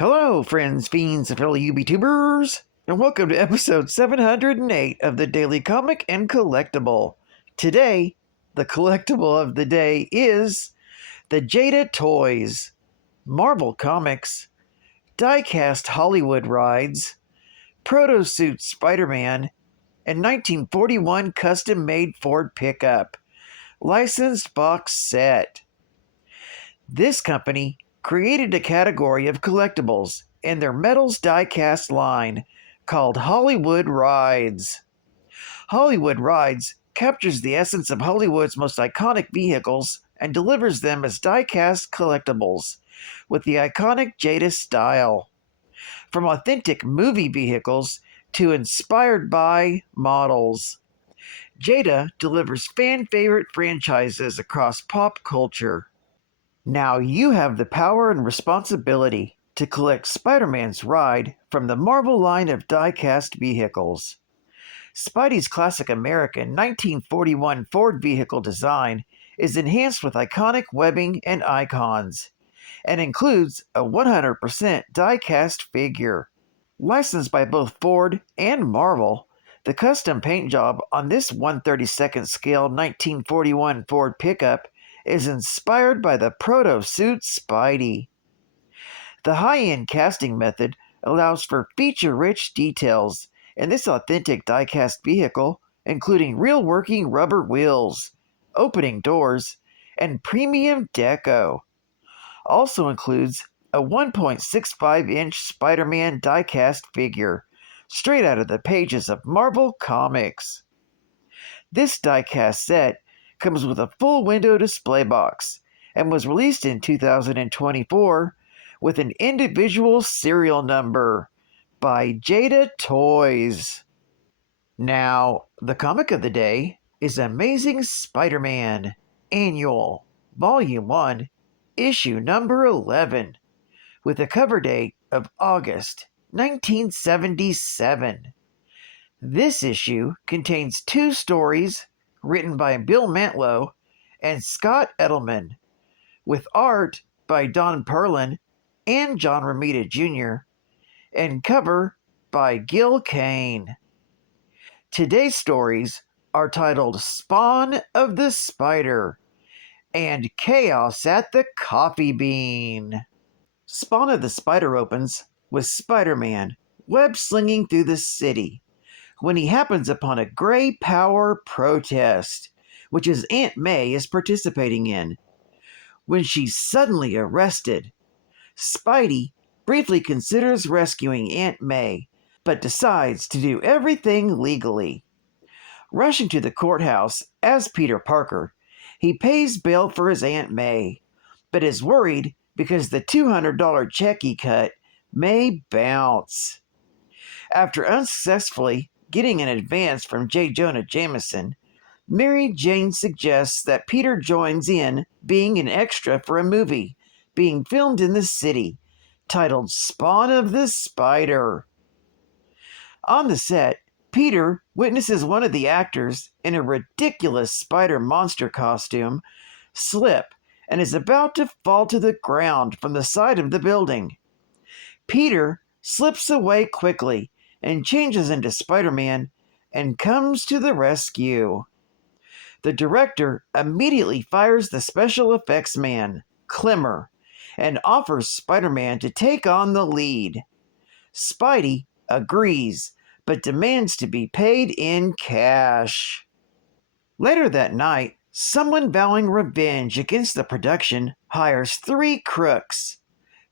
Hello, friends, fiends, and fellow UBTubers, and welcome to episode 708 of the Daily Comic and Collectible. Today, the collectible of the day is the Jada Toys, Marvel Comics, Diecast Hollywood Rides, Proto-Suit Spider-Man, and 1941 custom-made Ford pickup, licensed box set. This company created a category of collectibles in their metals die-cast line called Hollywood Rides. Hollywood Rides captures the essence of Hollywood's most iconic vehicles and delivers them as die-cast collectibles with the iconic Jada style. From authentic movie vehicles to inspired by models, Jada delivers fan-favorite franchises across pop culture. Now you have the power and responsibility to collect Spider-Man's ride from the Marvel line of die-cast vehicles. Spidey's classic American 1941 Ford vehicle design is enhanced with iconic webbing and icons, and includes a 100% die-cast figure. Licensed by both Ford and Marvel, the custom paint job on this 1/32nd scale 1941 Ford pickup is inspired by the Proto-Suit Spidey. The high-end casting method allows for feature-rich details in this authentic die-cast vehicle, including real working rubber wheels, opening doors, and premium deco. Also includes a 1.65-inch Spider-Man die-cast figure, straight out of the pages of Marvel Comics. This die-cast set comes with a full window display box and was released in 2024 with an individual serial number by Jada Toys. Now, the comic of the day is Amazing Spider-Man Annual, Volume 1, Issue number 11, with a cover date of August 1977. This issue contains 2 stories written by Bill Mantlo and Scott Edelman, with art by Don Perlin and John Romita Jr., and cover by Gil Kane. Today's stories are titled Spawn of the Spider and Chaos at the Coffee Bean. Spawn of the Spider opens with Spider-Man web-slinging through the city when he happens upon a Grey Power protest, which his Aunt May is participating in. When she's suddenly arrested, Spidey briefly considers rescuing Aunt May, but decides to do everything legally. Rushing to the courthouse as Peter Parker, he pays bail for his Aunt May, but is worried because the $200 check he cut may bounce. After unsuccessfully getting an advance from J. Jonah Jameson, Mary Jane suggests that Peter joins in being an extra for a movie being filmed in the city titled Spawn of the Spider. On the set, Peter witnesses one of the actors in a ridiculous spider monster costume slip and is about to fall to the ground from the side of the building. Peter slips away quickly and changes into Spider-Man and comes to the rescue. The director immediately fires the special effects man, Klimmer, and offers Spider-Man to take on the lead. Spidey agrees, but demands to be paid in cash. Later that night, someone vowing revenge against the production hires 3 crooks,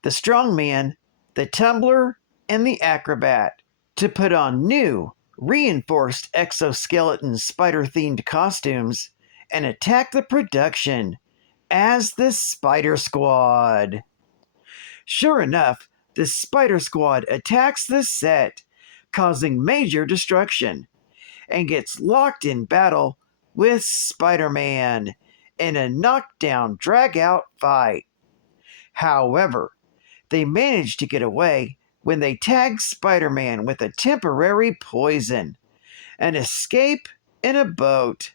the strong man, the tumbler, and the acrobat, to put on new, reinforced exoskeleton spider-themed costumes and attack the production as the Spider Squad. Sure enough, the Spider Squad attacks the set, causing major destruction, and gets locked in battle with Spider-Man in a knockdown, drag-out fight. However, they manage to get away when they tag Spider-Man with a temporary poison and escape in a boat.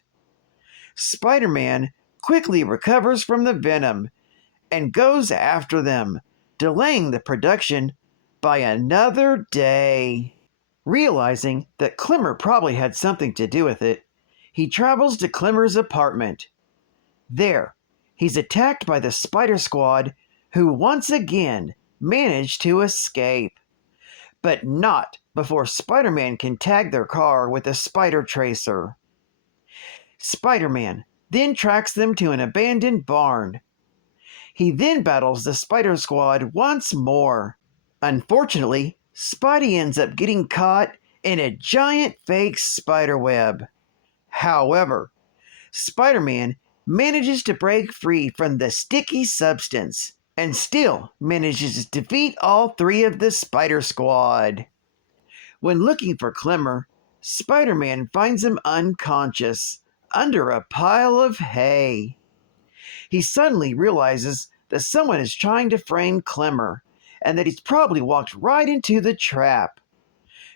Spider-Man quickly recovers from the venom and goes after them, delaying the production by another day. Realizing that Clemmer probably had something to do with it, he travels to Clemmer's apartment. There, he's attacked by the Spider Squad, who once again manage to escape. But not before Spider-Man can tag their car with a spider tracer. Spider-Man then tracks them to an abandoned barn. He then battles the Spider Squad once more. Unfortunately, Spidey ends up getting caught in a giant fake spider web. However, Spider-Man manages to break free from the sticky substance and still manages to defeat all three of the Spider Squad. When looking for Clemmer, Spider-Man finds him unconscious under a pile of hay. He suddenly realizes that someone is trying to frame Clemmer and that he's probably walked right into the trap.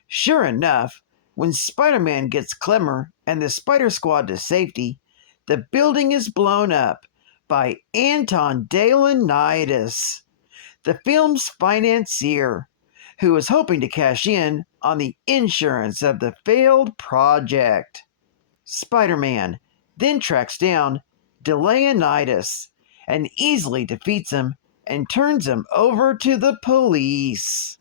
Sure enough, when Spider-Man gets Clemmer and the Spider Squad to safety, the building is blown up by Anton de Leonidas, the film's financier, who is hoping to cash in on the insurance of the failed project. Spider-Man then tracks down de Leonidas and easily defeats him and turns him over to the police.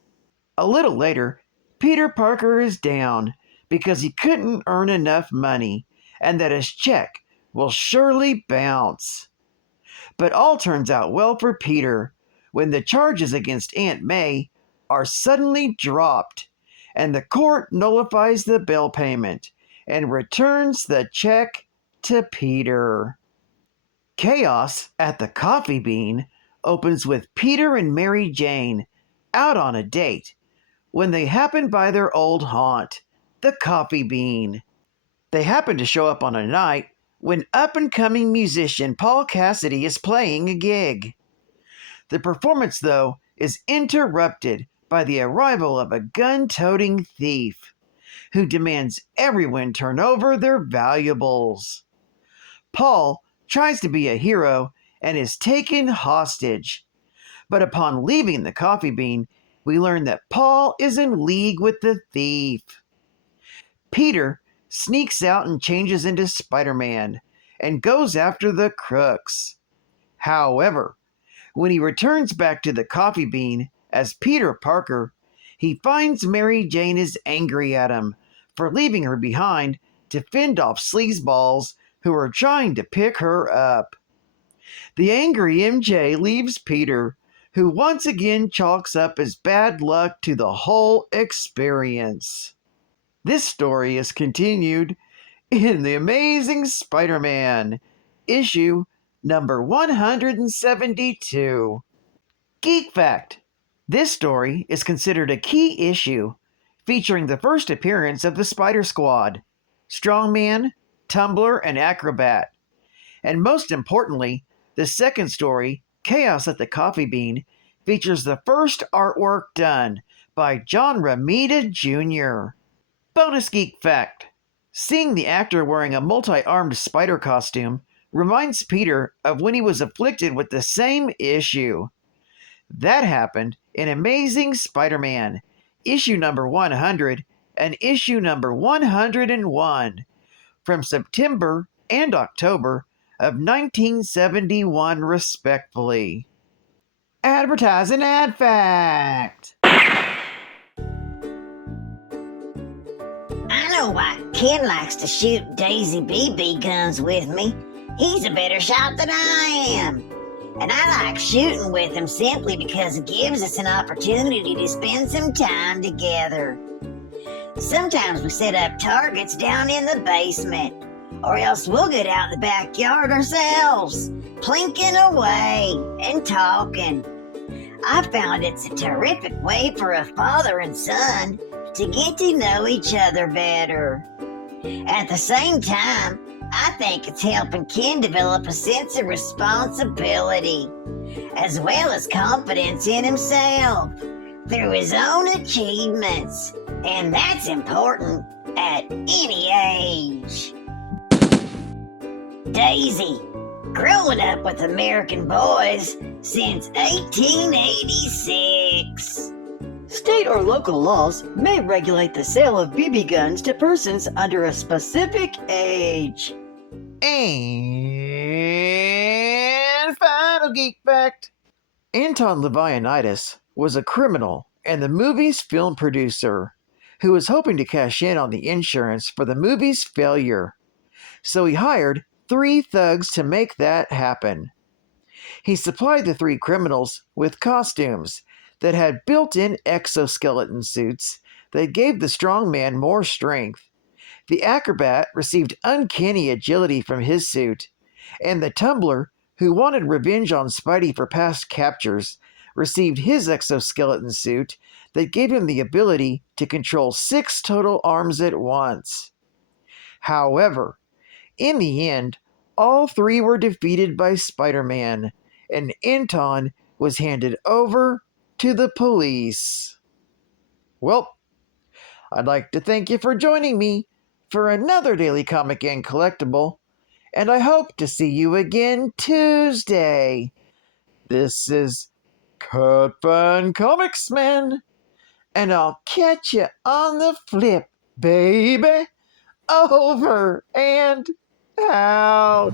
A little later, Peter Parker is down because he couldn't earn enough money and that his check will surely bounce. But all turns out well for Peter when the charges against Aunt May are suddenly dropped and the court nullifies the bail payment and returns the check to Peter. Chaos at the Coffee Bean opens with Peter and Mary Jane out on a date when they happen by their old haunt, the Coffee Bean. They happen to show up on a night when up-and-coming musician Paul Cassidy is playing a gig. The performance, though, is interrupted by the arrival of a gun-toting thief who demands everyone turn over their valuables. Paul tries to be a hero and is taken hostage, but upon leaving the Coffee Bean, we learn that Paul is in league with the thief. Peter sneaks out and changes into Spider-Man and goes after the crooks. However, when he returns back to the Coffee Bean as Peter Parker, he finds Mary Jane is angry at him for leaving her behind to fend off sleazeballs who are trying to pick her up. The angry MJ leaves Peter, who once again chalks up his bad luck to the whole experience. This story is continued in The Amazing Spider-Man, issue number 172. Geek Fact: this story is considered a key issue, featuring the first appearance of the Spider Squad, Strongman, Tumbler, and Acrobat. And most importantly, the second story, Chaos at the Coffee Bean, features the first artwork done by John Romita Jr. Bonus Geek Fact: seeing the actor wearing a multi-armed spider costume reminds Peter of when he was afflicted with the same issue. That happened in Amazing Spider-Man, issue number 100 and issue number 101, from September and October of 1971 respectively. Advertising Ad Fact. I know why Ken likes to shoot Daisy BB guns with me. He's a better shot than I am. And I like shooting with him simply because it gives us an opportunity to spend some time together. Sometimes we set up targets down in the basement, or else we'll get out in the backyard ourselves, plinking away and talking. I found it's a terrific way for a father and son to get to know each other better. At the same time, I think it's helping Ken develop a sense of responsibility, as well as confidence in himself through his own achievements, and that's important at any age. Daisy, growing up with American boys since 1886. State or local laws may regulate the sale of BB guns to persons under a specific age. And final geek fact. Anton Levionitis was a criminal and the movie's film producer who was hoping to cash in on the insurance for the movie's failure. So he hired 3 thugs to make that happen. He supplied the 3 criminals with costumes that had built-in exoskeleton suits that gave the strong man more strength. The acrobat received uncanny agility from his suit, and the tumbler, who wanted revenge on Spidey for past captures, received his exoskeleton suit that gave him the ability to control 6 total arms at once. However, in the end, all 3 were defeated by Spider-Man, and Anton was handed over to the police. Well, I'd like to thank you for joining me for another Daily Comic and Collectible, and I hope to see you again Tuesday. This is Cut Fun Comics Man, and I'll catch you on the flip, baby. Over and out.